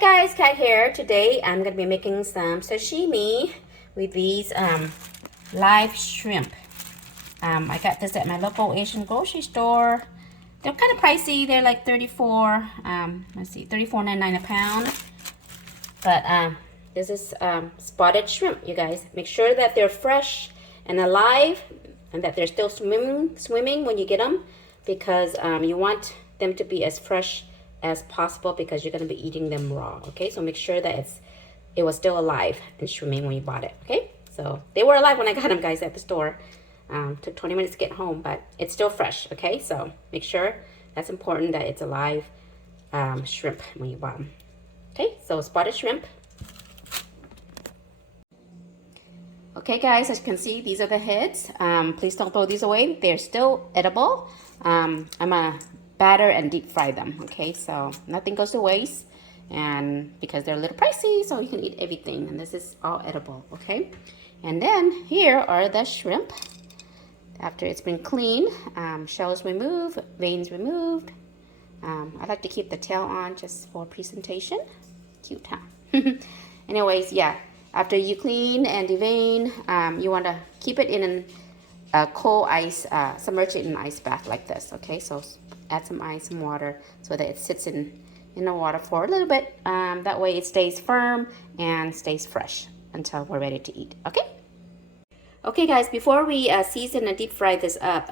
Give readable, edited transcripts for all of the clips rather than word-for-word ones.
Hi guys, Kat here. Today I'm going to be making some sashimi with these live shrimp. I got this at my local Asian grocery store. They're kind of pricey. They're like $34.99 a pound. But this is spotted shrimp, you guys. Make sure that they're fresh and alive and that they're still swimming when you get them, because you want them to be as fresh as possible because you're going to be eating them raw. Okay, so make sure that it was still alive and swimming when you bought it. Okay, so they were alive when I got them, guys, at the store. Took 20 minutes to get home, but it's still fresh. Okay, so make sure that's important, that it's alive shrimp when you buy them. Okay, so spotted shrimp. Okay guys, as you can see, these are the heads. Please don't throw these away. They're still edible. I'm gonna batter and deep fry them. Okay, so nothing goes to waste, and because they're a little pricey, so you can eat everything, and this is all edible. Okay, and then here are the shrimp after it's been cleaned. Shells removed, veins removed. I like to keep the tail on just for presentation. Cute, huh? Anyways, yeah, after you clean and devein, you want to keep it in cold ice, submerge it in an ice bath like this. Okay, so add some ice and water so that it sits in the water for a little bit. That way it stays firm and stays fresh until we're ready to eat. Okay. Okay guys, before we season and deep fry this up,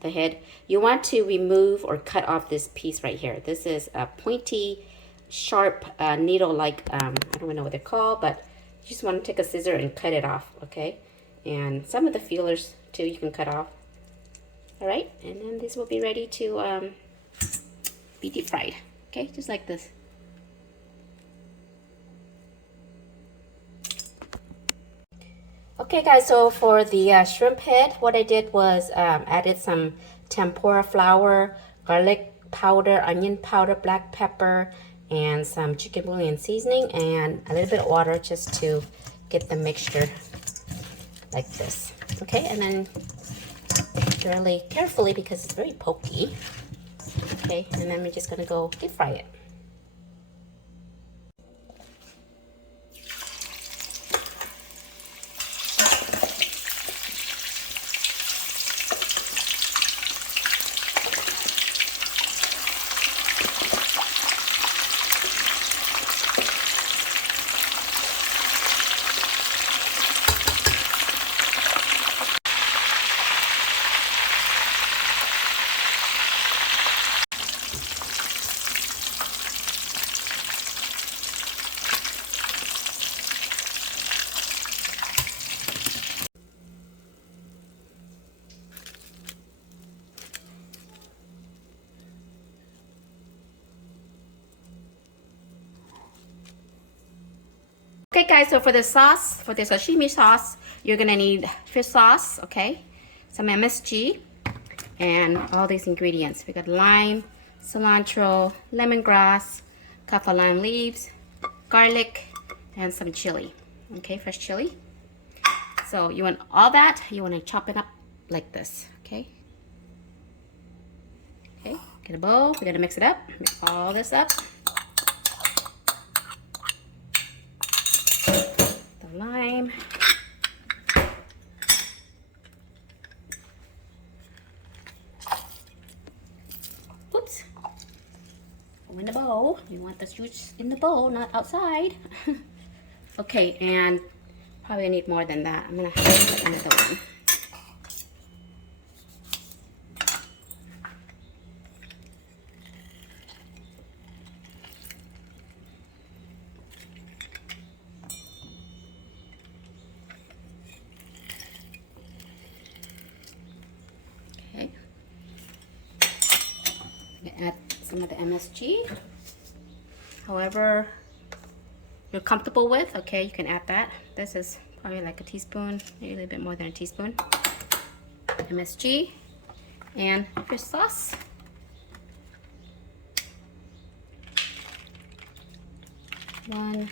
the head, you want to remove or cut off this piece right here. This is a pointy, sharp needle-like, I don't even know what they're called, but you just want to take a scissor and cut it off. Okay, and some of the feelers too you can cut off. All right, and then this will be ready to be deep fried. Okay, just like this. Okay guys, so for the shrimp head, what I did was added some tempura flour, garlic powder, onion powder, black pepper, and some chicken bouillon seasoning, and a little bit of water just to get the mixture like this. Okay, and then really carefully, because it's very pokey. Okay, and then we're just gonna go deep fry it. Okay guys, so for the sauce, for the sashimi sauce, you're gonna need fish sauce, okay, some MSG, and all these ingredients. We got lime, cilantro, lemongrass, kaffir lime leaves, garlic, and some chili, okay, fresh chili. So you want all that, you want to chop it up like this, okay. Okay, get a bowl, we're gonna mix it up, mix all this up. Lime, oops, in the bowl. You want the juice in the bowl, not outside. Okay, and probably need more than that. I'm gonna have to put another one. Add some of the MSG, however you're comfortable with. Okay, you can add that. This is probably like a teaspoon, maybe a little bit more than a teaspoon. MSG and fish sauce. One,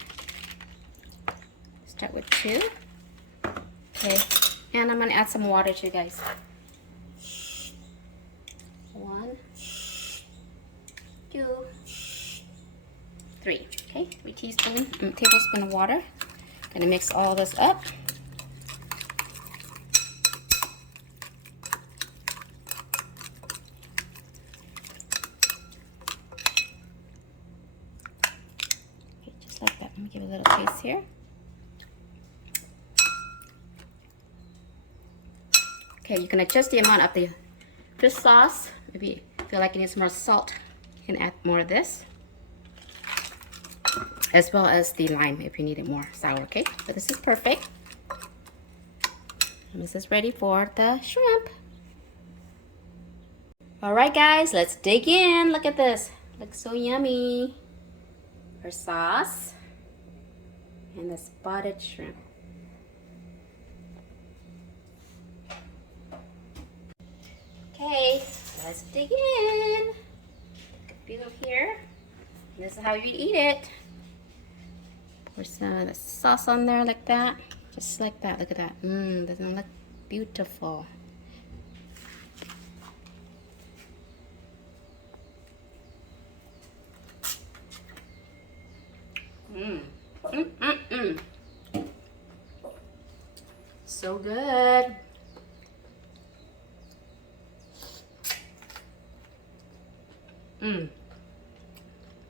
start with two. Okay, and I'm gonna add some water to you guys. One, two, 3. Okay, 3 tablespoon of water. Gonna mix all this up. Okay, just like that. Let me give it a little taste here. Okay, you can adjust the amount of the fish sauce. Maybe you feel like it needs more salt, you can add more of this. As well as the lime if you need it more sour, okay? But this is perfect. And this is ready for the shrimp. All right, guys, let's dig in. Look at this. Looks so yummy. Our sauce and the spotted shrimp. Okay, let's dig in. Feel here. This is how you eat it. Pour some of the sauce on there like that. Just like that. Look at that. Doesn't it look beautiful? So good.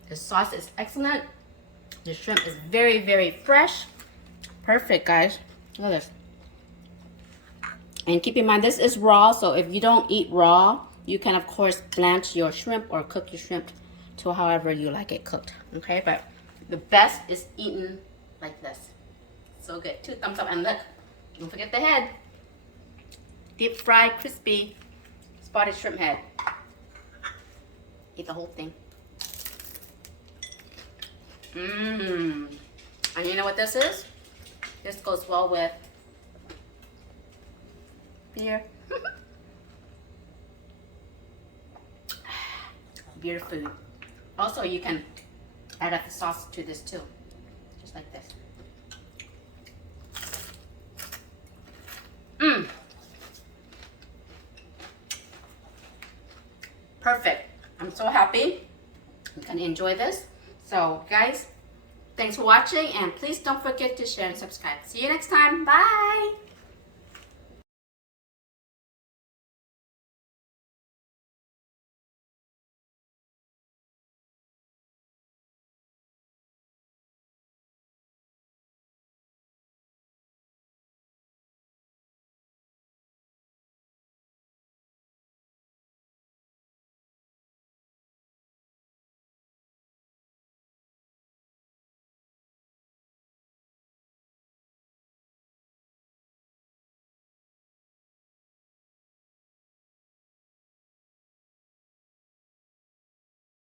The sauce is excellent. The shrimp is very, very fresh. Perfect, guys. Look at this. And keep in mind, this is raw, so if you don't eat raw, you can, of course, blanch your shrimp or cook your shrimp to however you like it cooked. Okay, but the best is eaten like this. So good. 2 thumbs up. And look, don't forget the head. Deep fried, crispy, spotted shrimp head. Eat the whole thing. And you know what this is? This goes well with beer. Beer food. Also, you can add up the sauce to this too. Just like this. Perfect. I'm so happy you can enjoy this. So guys, thanks for watching, and please don't forget to share and subscribe. See you next time. Bye.